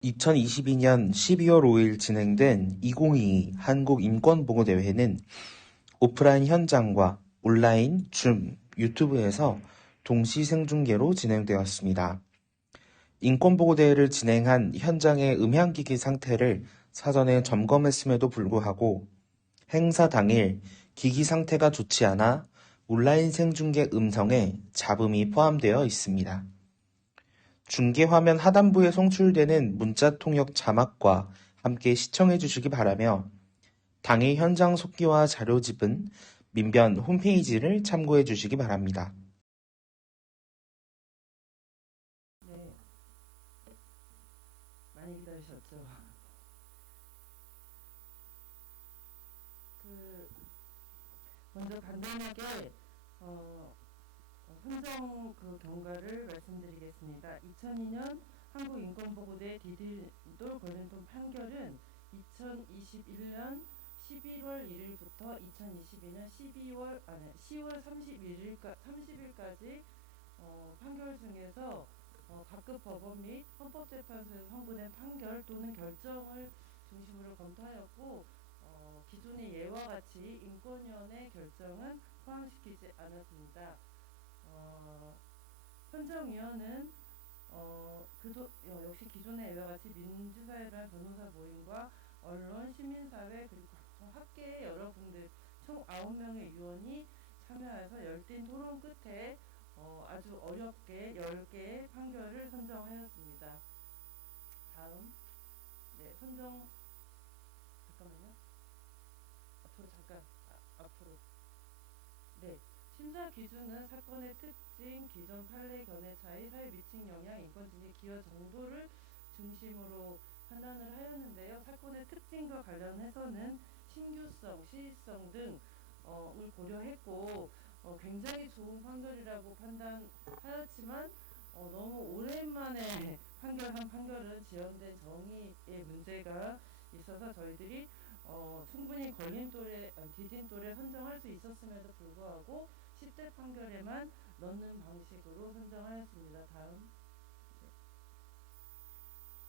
이천이십이 년 십이 월 오 일 진행된 이공이이 한국인권보고대회는 오프라인 현장과 온라인, 줌, 유튜브에서 동시 생중계로 진행되었습니다. 인권보고대회를 진행한 현장의 음향기기 상태를 사전에 점검했음에도 불구하고 행사 당일 기기 상태가 좋지 않아 온라인 생중계 음성에 잡음이 포함되어 있습니다. 중계 화면 하단부에 송출되는 문자 통역 자막과 함께 시청해 주시기 바라며 당일 현장 속기와 자료집은 민변 홈페이지를 참고해 주시기 바랍니다. 네. 많이 기다리셨죠? 그 먼저 간단하게 어, 어, 선정 그 경과를 말씀드리겠습니다. 2002년 한국인권보고대 디딜돌 권린돈 판결은 2021년 11월 1일부터 2022년 12월 아니 10월 31일까 30일까지 어, 판결 중에서 어, 각급 법원 및 헌법재판소에서 선고된 판결 또는 결정을 중심으로 검토하였고 어, 기존의 예와 같이 인권위원회 결정은 포함시키지 않았습니다. 어, 선정위원은 어, 그도, 어, 역시 기존의 예와 같이 민주사회란 변호사 모임과 언론, 시민사회 그리고 학계의 여러 분들 총 9명의 위원이 참여해서 열띤 토론 끝에 어, 아주 어렵게 10개의 판결을 선정하였습니다. 다음, 네, 선정, 잠깐만요. 앞으로 잠깐, 아, 앞으로. 네, 심사 기준은 사건의 특징, 기존 판례 견해 차이, 사회 미친 영향, 인권진위 기여 정도를 중심으로 판단을 하였는데요. 사건의 특징과 관련해서는 신규성, 시의성 등을 고려했고 어, 굉장히 좋은 판결이라고 판단하였지만 어, 너무 오랜만에 판결한 판결은 지연된 정의의 문제가 있어서 저희들이 어, 충분히 디딘 또래 선정할 수 있었음에도 불구하고 10대 판결에만 넣는 방식으로 선정하였습니다. 다음. 네.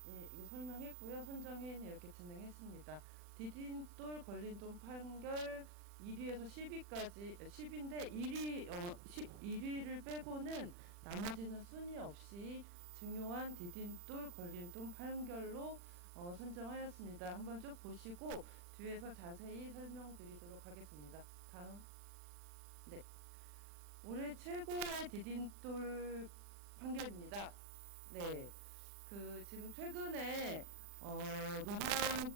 예, 이거 설명했고요. 선정회는 이렇게 진행했습니다. 디딘돌 걸린돈 판결 1위에서 10위까지 10위인데 1위 어, 10, 1위를 빼고는 나머지는 순위 없이 중요한 디딘돌 걸린돈 판결로 어, 선정하였습니다. 한번 쭉 보시고 뒤에서 자세히 설명드리도록 하겠습니다. 다음. 네. 올해 최고의 디딘돌 판결입니다. 네. 그 지금 최근에 어, 노동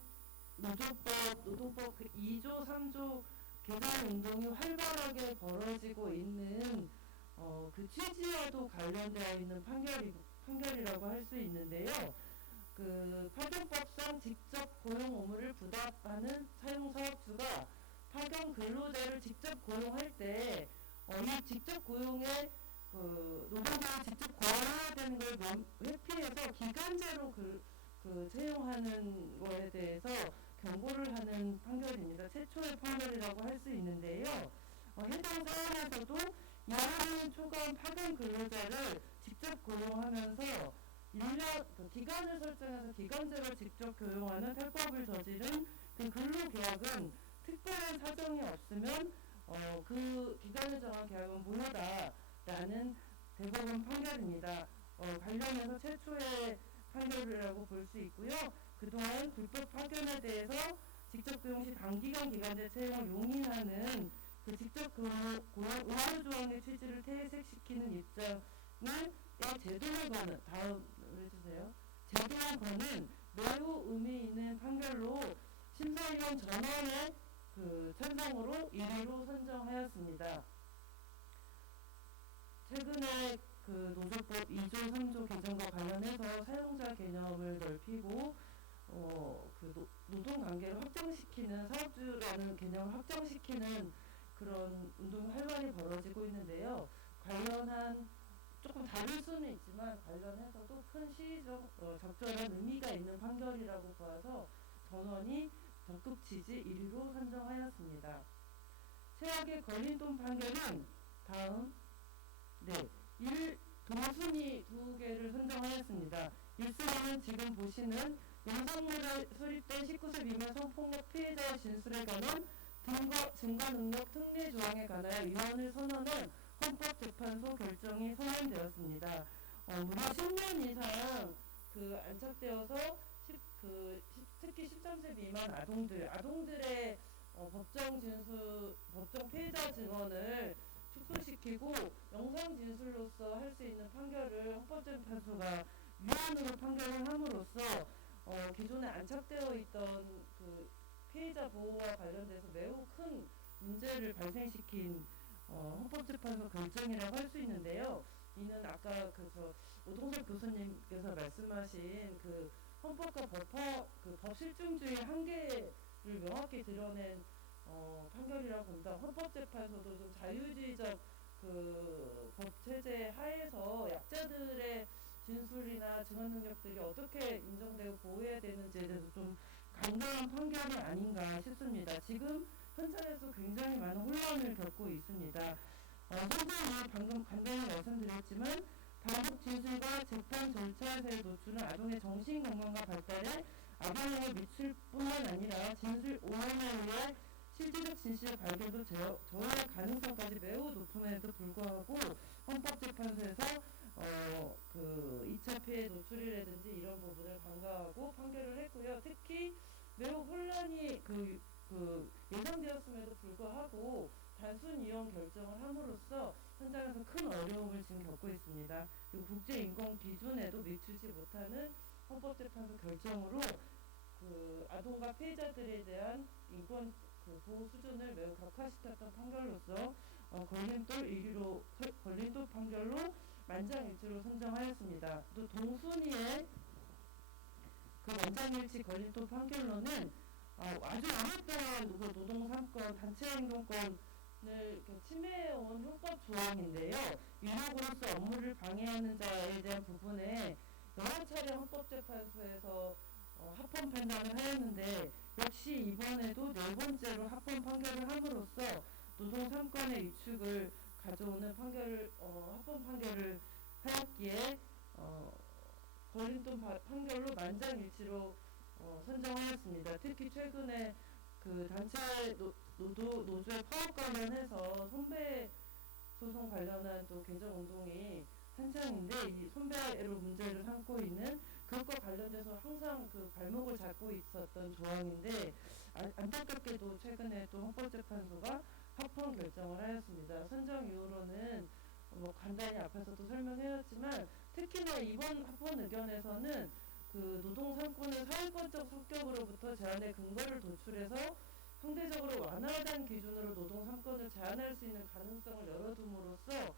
노조법 노동법 그 2조 3조 개정 운동이 활발하게 벌어지고 있는 어, 그 취지와도 관련되어 있는 판결이 판결이라고 할 수 있는데요. 그 파견법상 직접 고용 의무를 부담하는 사용 사업주가 파견 근로자를 직접 고용할 때 어, 이 직접 고용에 그 노동자를 직접 고용해야 되는 걸 회피해서 기간제로 그, 그 채용하는 거에 대해서 경고를 하는 판결입니다. 최초의 판결이라고 할 수 있는데요. 어, 해당 사안에서도 2년 초과 파견 근로자를 직접 고용하면서 1년 그 기간을 설정해서 기간제로 직접 고용하는 탈법을 저지른 그 근로계약은 특별한 사정이 없으면 어, 그 기간을 정한 계약은 무효다라는 대법원 판결입니다. 어, 관련해서 최초의 판결이라고 볼 수 있고요. 그동안 불법 파견에 대해서 직접 고용 시 단기간 기간제 채용을 용인하는 그 직접 고용 의무 조항의 취지를 퇴색시키는 입장을 제도를 거는 다음 해주세요. 제도를 거는 매우 의미 있는 판결로 심사위원 전원의 그 찬성으로 1위로 선정하였습니다. 최근에 그 노조법 2조 3조 개정과 관련해서 사용자 개념을 넓히고 어, 그 노, 노동 관계를 확정시키는 사업주라는 개념을 확정시키는 그런 운동이 활발히 벌어지고 있는데요. 관련한 조금 다를 수는 있지만 관련해서도 큰 시의적 어, 적절한 의미가 있는 판결이라고 보아서 전원이 적극 지지 1위로 선정하였습니다. 최악의 걸린돈 판결은 다음 네, 1 동순위 두 개를 선정하였습니다. 1순위는 지금 보시는 영상물에 수립된 19세 미만 성폭력 피해자의 진술에 관한 증거, 증거 능력 특례 조항에 관하여 위헌을 선언한 헌법재판소 결정이 선언되었습니다. 어, 무려 10년 이상 그 안착되어서 십- 그 십- 특히 13세 미만 아동들, 아동들의 어, 법정 진술, 법정 피해자 증언을 축소시키고 영상 진술로서 할 수 있는 판결을 헌법재판소가 위헌으로 판결을 함으로써 어, 기존에 안착되어 있던 그 피해자 보호와 관련돼서 매우 큰 문제를 발생시킨 어, 헌법재판소 결정이라고 할 수 있는데요. 이는 아까 그저 오동석 교수님께서 말씀하신 그 헌법과 법화 그 법 실증주의 한계를 명확히 드러낸 어, 판결이라고 봅니다. 헌법재판소도 좀 자유주의적 그 법 체제 하에서 약자들의 진술이나 증언 능력들이 어떻게 인정되고 보호해야 되는지에 대해서 좀 강경한 판결이 아닌가 싶습니다. 지금 현장에서 굉장히 많은 혼란을 겪고 있습니다. 어, 선생님이 방금 간단히 말씀드렸지만 반복 진술과 재판 절차에서의 노출은 아동의 정신 건강과 발달에 악영향을 미칠 뿐만 아니라 진술 오해에 의해 실질적 진실의 발견도 저- 저해할 가능성까지 매우 높음에도 불구하고 헌법재판소에서 어, 그 2차 피해 노출이라든지 이런 부분을 간과하고 판결을 했고요. 특히 매우 혼란이 그, 그 예상되었음에도 불구하고 단순 이용 결정을 함으로써 현장에서 큰 어려움을 지금 겪고 있습니다. 그리고 국제인권 기준에도 미치지 못하는 헌법재판소 결정으로 그 아동과 피해자들에 대한 인권 그 보호 수준을 매우 격하시켰던 판결로서 어, 걸림돌 1위로 걸림돌 판결로 만장일치로 선정하였습니다. 또 동순이의 그 만장일치 걸림돌 판결로는 어, 아주 오랫동안 그 노동삼권, 단체 행동권 을 이렇게 침해해온 형법 조항인데요. 유력으로서 업무를 방해하는 자에 대한 부분에 여러 차례 헌법재판소에서 어, 합헌 판단을 하였는데 역시 이번에도 네 번째로 합헌 판결을 함으로써 노동 삼권의 위축을 가져오는 판결을 어, 합헌 판결을 하였기에 어, 파- 판결로 만장일치로 어, 선정하였습니다. 특히 최근에 그 단체 노, 노도 노조의 파업 관련해서 손배 소송 관련한 또 개정 운동이 한창인데 이 손배로 문제를 삼고 있는 그것과 관련돼서 항상 그 발목을 잡고 있었던 조항인데 아- 안타깝게도 최근에 또 헌법재판소가 합헌 결정을 하였습니다. 선정 이후로는 뭐 간단히 앞에서도 설명해왔지만 특히나 이번 합헌 의견에서는 그 노동 상권의 사회권적 성격으로부터 제한의 근거를 도출해서 상대적으로 완화된 기준으로 노동 상권을 제한할 수 있는 가능성을 열어둠으로써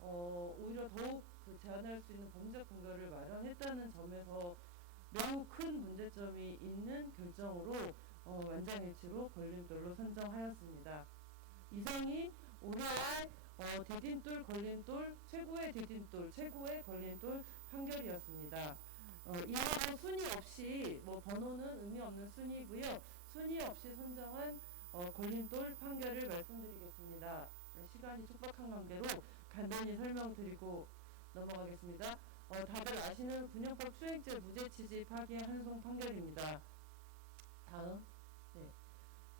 어, 오히려 더욱 그 제한할 수 있는 법적 근거를 마련했다는 점에서 매우 큰 문제점이 있는 결정으로 어, 완장일치로 걸림돌로 선정하였습니다. 이상이 올해의 어, 디딤돌 걸림돌 최고의 디딤돌 최고의 걸림돌 판결이었습니다. 어, 이하로 순위 없이 뭐 번호는 의미 없는 순위고요. 순위 없이 선정한 어, 걸림돌 판결을 말씀드리겠습니다. 네, 시간이 촉박한 관계로 간단히 설명드리고 넘어가겠습니다. 어, 다들 아시는 군형법 수행죄 무죄 취지 파기 한송 판결입니다. 다음. 네.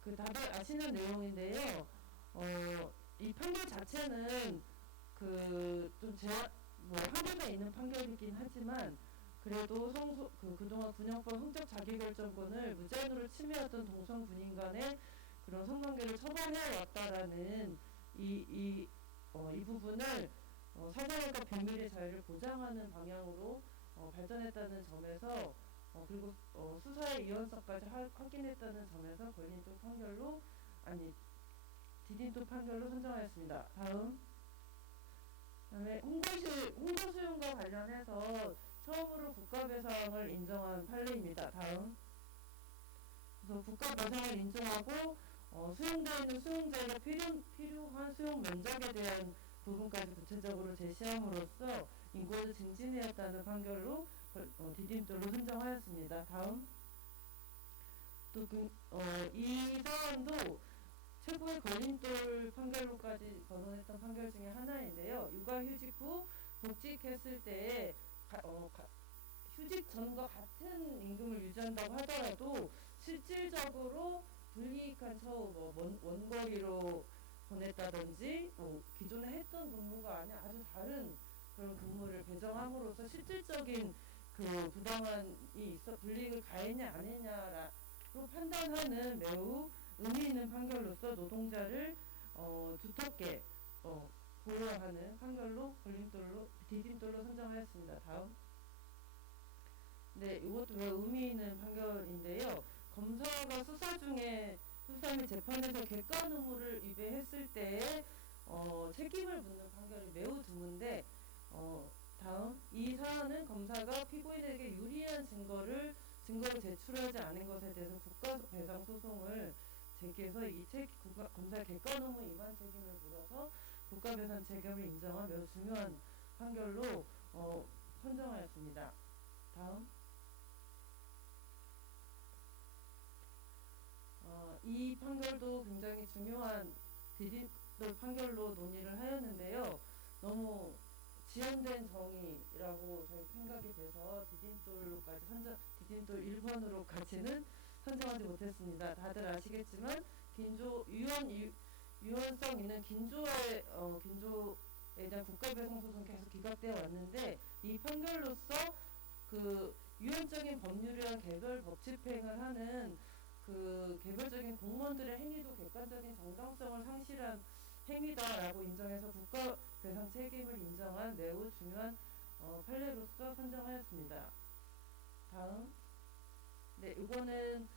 그 다들 아시는 내용인데요. 어, 이 판결 자체는 그 좀 제한 뭐 한계가 있는 판결이긴 하지만 그래도 성소 그 그동안 군형법 흥적 자기결정권을 무제한으로 침해했던 동성 군인 간의 그런 성관계를 처벌해 왔다라는 이 이 어, 이 부분을 어, 사생활과 비밀의 자유를 보장하는 방향으로 어, 발전했다는 점에서 어, 그리고 어, 수사의 이원성까지 하- 확인했다는 점에서 걸림돌 판결로 아니 디딤돌 판결로 선정하였습니다. 다음 그다음에 홍보실 홍보 수용과 관련해서 처음으로 국가배상을 인정한 판례입니다. 다음 그래서 국가배상을 인정하고 어, 수용되어 있는 수용자가 필요, 필요한 수용 면적에 대한 부분까지 구체적으로 제시함으로써 인권을 증진하였다는 판결로 걸- 어, 디딤돌로 선정하였습니다. 다음 또이 어, 이 사안도 최고의 걸림돌 판결로까지 거론했던 판결 중에 하나인데요. 육아휴직 후 복직했을 때에 가- 어, 가- 휴직 전과 같은 임금을 유지한다고 하더라도 실질적으로 불이익한 처우 뭐 원, 원거리로 보냈다든지 뭐 기존에 했던 근무가 아닌 아주 다른 그런 근무를 배정함으로써 실질적인 그 부당한이 있어 불이익을 가했냐 안 했냐로 판단하는 매우 의미 있는 판결로서 노동자를 어, 두텁게 어, 보호하는 판결로 걸림돌로 디딤돌로 선정하였습니다. 다음. 네, 이것도 매우 의미 있는 판결인데요. 검사가 수사 중에 수사 및 재판에서 객관 의무를 위배했을 때 어, 책임을 묻는 판결이 매우 드문데 어, 다음 이 사안은 검사가 피고인에게 유리한 증거를 증거를 제출하지 않은 것에 대해서 국가 배상 소송을 제기해서 이 책, 검사 객관 의무 위반 책임을 물어서 국가 배상 책임을 인정한 매우 중요한 판결로 어, 선정하였습니다. 다음. 어, 이 판결도 굉장히 중요한 디딤돌 판결로 논의를 하였는데요. 너무 지연된 정의라고 저희 생각이 돼서 디딤돌로까지 선정, 디딤돌 1번으로까지는 선정하지 못했습니다. 다들 아시겠지만 긴조 유언 유, 유언성 있는 긴조의 어, 긴조에 대한 국가배상 소송 계속 기각되어 왔는데 이 판결로서 그 유언적인 법률이랑 개별 법 집 행을 하는 그 개별적인 공무원들의 행위도 객관적인 정당성을 상실한 행위다라고 인정해서 국가 배상 책임을 인정한 매우 중요한 어, 판례로서 선정하였습니다. 다음. 네, 이거는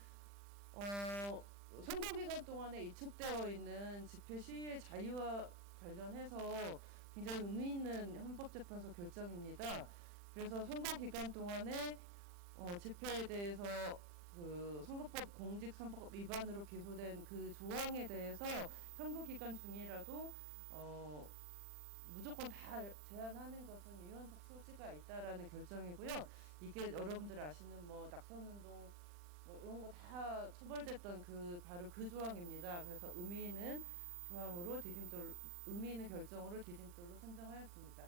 어, 선거 기간 동안에 이축되어 있는 집회 시위의 자유와 관련해서 굉장히 의미 있는 헌법재판소 결정입니다. 그래서 선거 기간 동안에 어, 집회에 대해서 그 선거법 공직선거법 위반으로 기소된 그 조항에 대해서 선거 기간 중이라도 어, 무조건 다 제한하는 것은 위헌적 소지가 있다라는 결정이고요. 이게 여러분들 아시는 뭐 낙선운동 뭐 이런 거 다 처벌됐던 그 바로 그 조항입니다. 그래서 의미 있는 조항으로 디딤돌 의미 있는 결정으로 디딤돌로 선정하였습니다.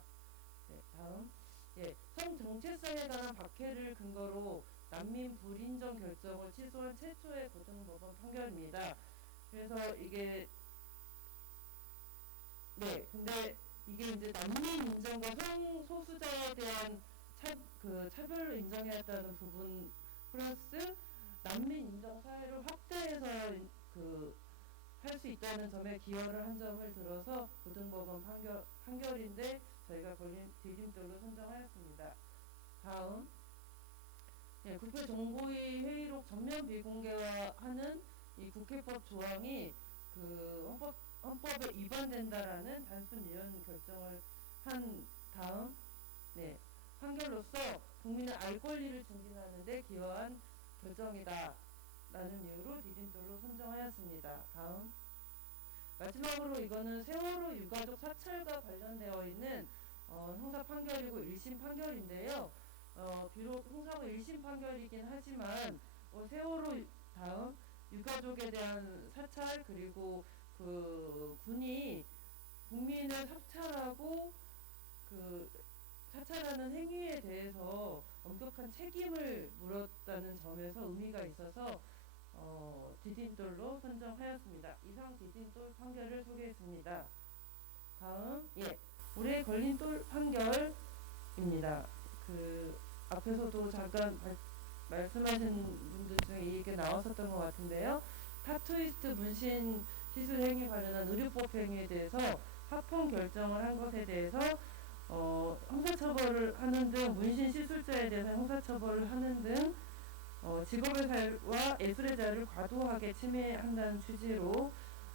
네, 다음 예, 성 정체성에 관한 박해를 근거로 난민 불인정 결정을 취소한 최초의 고등법원 판결입니다. 그래서 이게 네, 근데 이게 이제 난민 인정과 성소수자에 대한 차, 그 차별로 인정해왔다는 부분 플러스 난민 인정 사회를 확대해서 그 할 수 있다는 점에 기여를 한 점을 들어서 고등법원 판결, 판결인데 저희가 걸린 디딤돌로 선정하였습니다. 다음 예, 국회 정보위 회의록 전면 비공개화하는 이 국회법 조항이 그 헌법 헌법에 위반된다라는 단순 이런 결정을 한 다음 네, 판결로서 국민의 알 권리를 증진하는 데 기여한 결정이다. 라는 이유로 디딤돌로 선정하였습니다. 다음 마지막으로 이거는 세월호 유가족 사찰과 관련되어 있는 어, 형사 판결이고 1심 판결인데요. 어, 비록 형사가 1심 판결이긴 하지만 어, 세월호 다음 유가족에 대한 사찰 그리고 그 군이 국민을 사찰하고 그 사찰하는 행위에 대해서 엄격한 책임을 물었다는 점에서 의미가 있어서 어, 디딤돌로 선정하였습니다. 이상 디딤돌 판결을 소개했습니다. 다음 예 올해 걸린 돌 판결입니다. 그 앞에서도 잠깐 말, 말씀하신 분들 중에 이 얘기 나왔었던 것 같은데요. 타투이스트 문신 시술 행위 관련한 의료법 행위에 대해서 합헌 결정을 한 것에 대해서 어, 형사처벌을 하는 등 문신 시술자에 대해서 형사처벌을 하는 등 어, 직업의 자유와 예술의 자유를 과도하게 침해한다는 취지로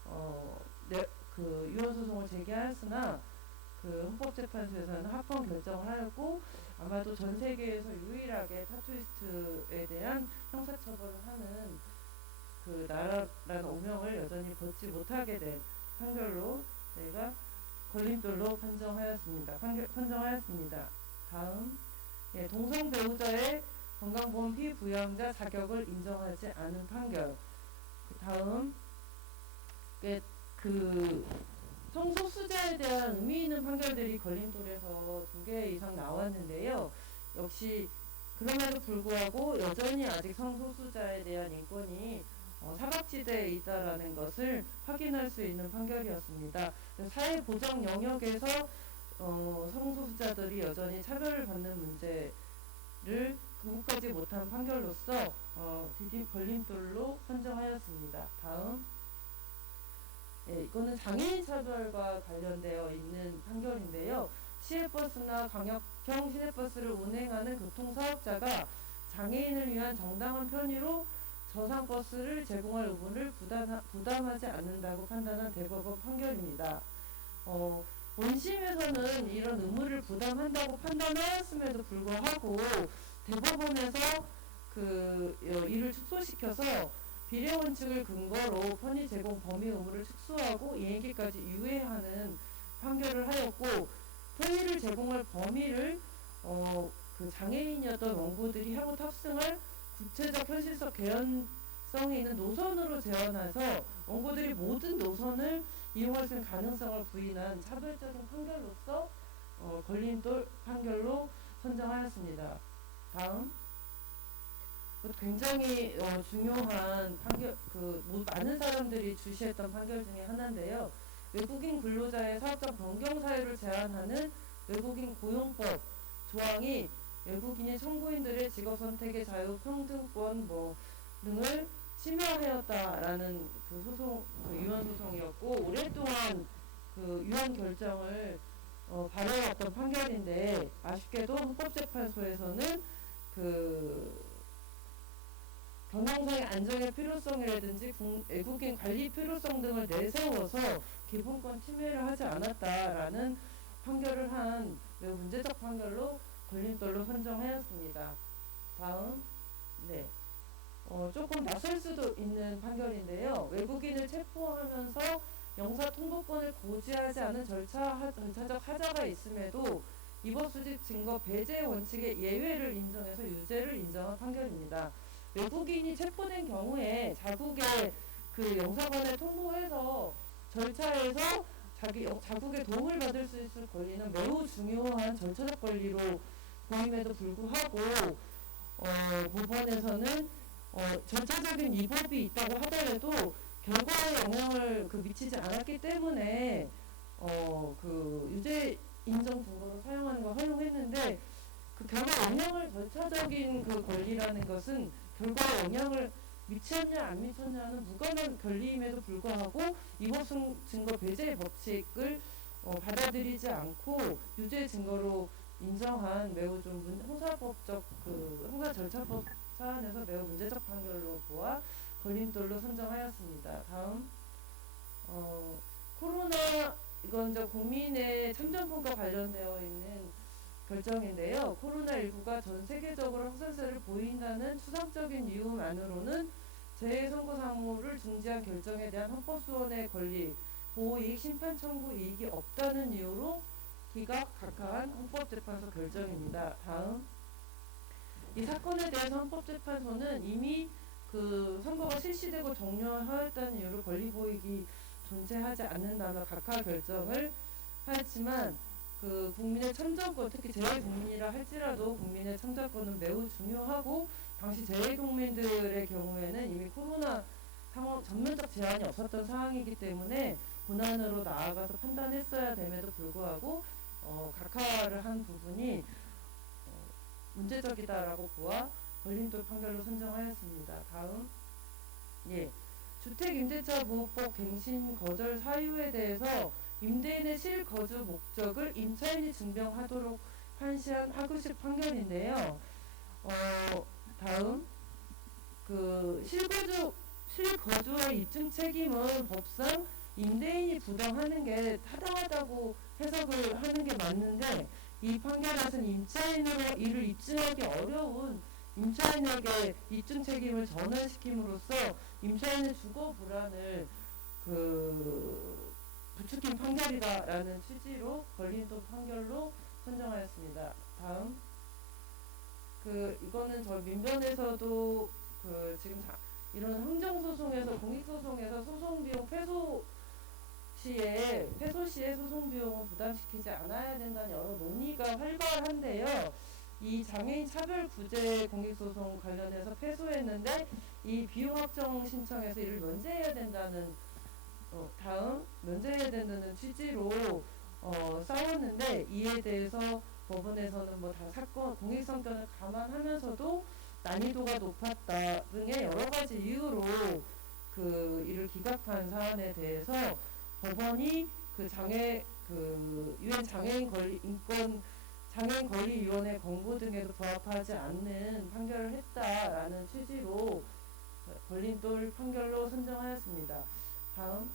어, 네, 그 유언 소송을 제기하였으나 그 헌법재판소에서는 합헌 결정을 하였고 아마도 전 세계에서 유일하게 타투이스트에 대한 형사처벌을 하는 그 나라라는 오명을 여전히 벗지 못하게 된 판결로 저희가 걸림돌로 판정하였습니다. 판결, 선정하였습니다. 다음 예, 동성 배우자의 건강보험 피부양자 자격을 인정하지 않은 판결. 다음 예, 그 성소수자에 대한 의미 있는 판결들이 걸림돌에서 두 개 이상 나왔는데요. 역시 그럼에도 불구하고 여전히 아직 성소수자에 대한 인권이 어, 사각지대에 있다라는 것을 확인할 수 있는 판결이었습니다. 사회 보장 영역에서 어, 성소수자들이 여전히 차별을 받는 문제를 극복하지 못한 판결로서 어, 디딤 걸림돌로 선정하였습니다. 다음. 예, 이거는 장애인 차별과 관련되어 있는 판결인데요. 시외버스나 광역형 시내버스를 운행하는 교통사업자가 장애인을 위한 정당한 편의로 저상 버스를 제공할 의무를 부담하, 부담 하지 않는다고 판단한 대법원 판결입니다. 어, 원심에서는 이런 의무를 부담한다고 판단하였음에도 불구하고 대법원에서 그 어, 이를 축소시켜서 비례 원칙을 근거로 편의 제공 범위 의무를 축소하고 이행기까지 유예하는 판결을 하였고 편의를 제공할 범위를 어, 그 장애인이었던 원고들이 향후 탑승할 구체적 현실적 개연성이 있는 노선으로 제한해서 원고들이 모든 노선을 이용할 수 있는 가능성을 부인한 차별적인 판결로서 어, 걸림돌 판결로 선정하였습니다. 다음 그 굉장히 어, 중요한 판결 그 뭐, 많은 사람들이 주시했던 판결 중에 하나인데요. 외국인 근로자의 사업장 변경 사유를 제한하는 외국인 고용법 조항이 외국인이 청구인들의 직업 선택의 자유 평등권 뭐 등을 침해하였다라는 그 소송 그 유언 소송이었고 오랫동안 그 유언 결정을 어, 발해왔던 판결인데 아쉽게도 헌법재판소에서는 그 경영상의 안정의 필요성이라든지 국- 외국인 관리 필요성 등을 내세워서 기본권 침해를 하지 않았다라는 판결을 한 매우 문제적 판결로 걸림돌로 선정하였습니다. 다음, 네. 어, 조금 낯설 수도 있는 판결인데요. 외국인을 체포하면서 영사 통보권을 고지하지 않은 절차, 하- 절차적 하자가 있음에도 입법수집 증거 배제 원칙의 예외를 인정해서 유죄를 인정한 판결입니다. 외국인이 체포된 경우에 자국의 그 영사관에 통보해서 절차에서 자기 영- 자국의 도움을 받을 수 있을 권리는 매우 중요한 절차적 권리로 보임에도 불구하고 어, 법원에서는 어, 절차적인 위법이 있다고 하더라도 결과에 영향을 그 미치지 않았기 때문에 어, 그 유죄 인정 증거로 사용하는 걸 허용했는데 그 결과 영향을 절차적인 그 권리라는 것은 결과에 영향을 미쳤냐 안 미쳤냐는 무관한 권리임에도 불구하고 이법 승- 증거 배제 법칙을 어, 받아들이지 않고 유죄 증거로 인정한 매우 좀 문- 형사법적 그 형사 절차법 사안에서 매우 문제적 판결로 보아 걸림돌로 선정하였습니다. 다음 어, 코로나 이건 이제 국민의 참정권과 관련되어 있는 결정인데요. 코로나19가 전 세계적으로 확산세를 보인다는 추상적인 이유만으로는 재해 선고 사무를 중지한 결정에 대한 헌법소원의 권리, 보호이익 심판 청구 이익이 없다는 이유로 기각 각하한 헌법재판소 결정입니다. 다음 이 사건에 대해서 헌법재판소는 이미 그 선거가 실시되고 종료하였다는 이유로 권리보익이 존재하지 않는다며 각하 결정을 하였지만 그 국민의 참정권 특히 재외국민이라 할지라도 국민의 참정권은 매우 중요하고 당시 재외국민들의 경우에는 이미 코로나 상황 전면적 제한이 없었던 상황이기 때문에 본안으로 나아가서 판단했어야 됨에도 불구하고 어, 각하를 한 부분이 어, 문제적이다라고 보아 걸림돌 판결로 선정하였습니다. 다음 예 주택임대차 보호법 갱신 거절 사유에 대해서 임대인의 실거주 목적을 임차인이 증명하도록 판시한 하구식 판결인데요. 어, 다음 그 실거주 실거주의 입증 책임은 법상 임대인이 부담하는 게 타당하다고 해석을 하는 게 맞는데 이 판결에서는 임차인으로 이를 입증하기 어려운 임차인에게 입증 책임을 전환시킴으로써 임차인의 주거 불안을 그 부추긴 판결이다라는 취지로 걸림돌 판결로 선정하였습니다. 다음 그 이거는 저 민변에서도 그 지금 자, 이런 행정소송에서 공익소송에서 소송 비용 패소 시에 패소 시에 소송 비용을 부담시키지 않아야 된다는 여러 논의가 활발한데요. 이 장애인 차별 구제 공익소송 관련해서 패소했는데 이 비용 확정 신청에서 이를 면제해야 된다는 어, 다음 면제해야 된다는 취지로 어, 싸웠는데 이에 대해서 법원에서는 뭐 다 사건 공익 성격을 감안하면서도 난이도가 높았다 등의 여러 가지 이유로 그 이를 기각한 사안에 대해서 법원이 그 장애 그 유엔 장애인 권리 인권 장애인 권리 위원회 권고 등에도 부합하지 않는 판결을 했다라는 취지로 걸림돌 판결로 선정하였습니다. 다음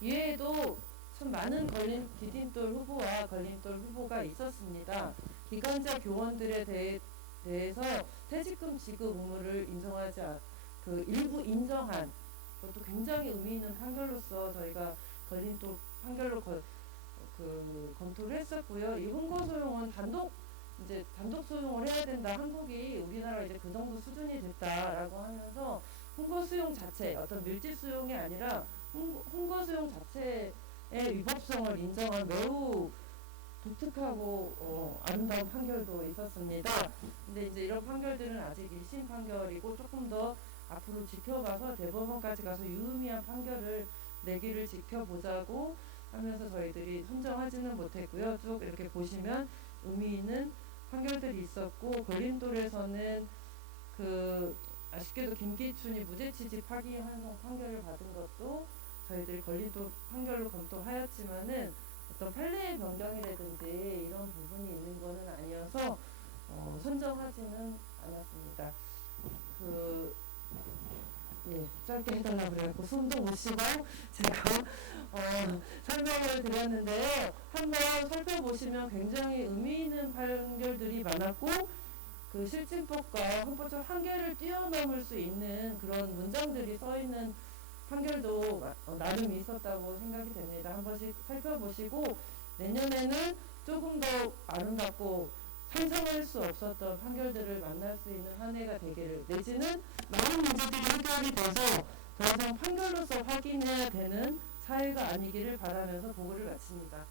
이외에도 참 많은 걸림 디딤돌 후보와 걸림돌 후보가 있었습니다. 기간자 교원들에 대해, 대해서 퇴직금 지급 의무를 인정하지 않, 그 일부 인정한 그것도 굉장히 의미 있는 판결로서 저희가 걸림돌 판결로 거, 그 검토를 했었고요. 이 홍보 소용은 단독 이제 단독 소용을 해야 된다. 한국이 우리나라 이제 그 정도 수준이 됐다라고 하면서 홍보 수용 자체 어떤 밀집 수용이 아니라 홍보 수용 자체의 위법성을 인정한 매우 독특하고 어, 아름다운 판결도 있었습니다. 근데 이제 이런 판결들은 아직 1심 판결이고 조금 더 앞으로 지켜가서 대법원까지 가서 유의미한 판결을 내기를 지켜보자고 하면서 저희들이 선정하지는 못했고요. 쭉 이렇게 보시면 의미 있는 판결들이 있었고 걸림돌에서는 그 아쉽게도 김기춘이 무죄취집 파기 환송 판결을 받은 것도 저희들이 걸림돌 판결로 검토하였지만은 어떤 판례의 변경이라든지 이런 부분이 있는 거는 아니어서 어, 선정하지는 않았습니다. 그 예, 짧게 해달라고 그래갖고 숨도 못 쉬고 제가 어, 설명을 드렸는데요. 한번 살펴보시면 굉장히 의미 있는 판결들이 많았고 그 실진법과 헌법적 한계를 뛰어넘을 수 있는 그런 문장들이 써 있는 판결도 마- 어, 나름 있었다고 생각이 됩니다. 한 번씩 살펴보시고 내년에는 조금 더 아름답고 상상할 수 없었던 판결들을 만날 수 있는 한 해가 되기를 내지는 많은 문제들이 해결이 돼서 더 이상 판결로서 확인해야 되는 사회가 아니기를 바라면서 보고를 마칩니다.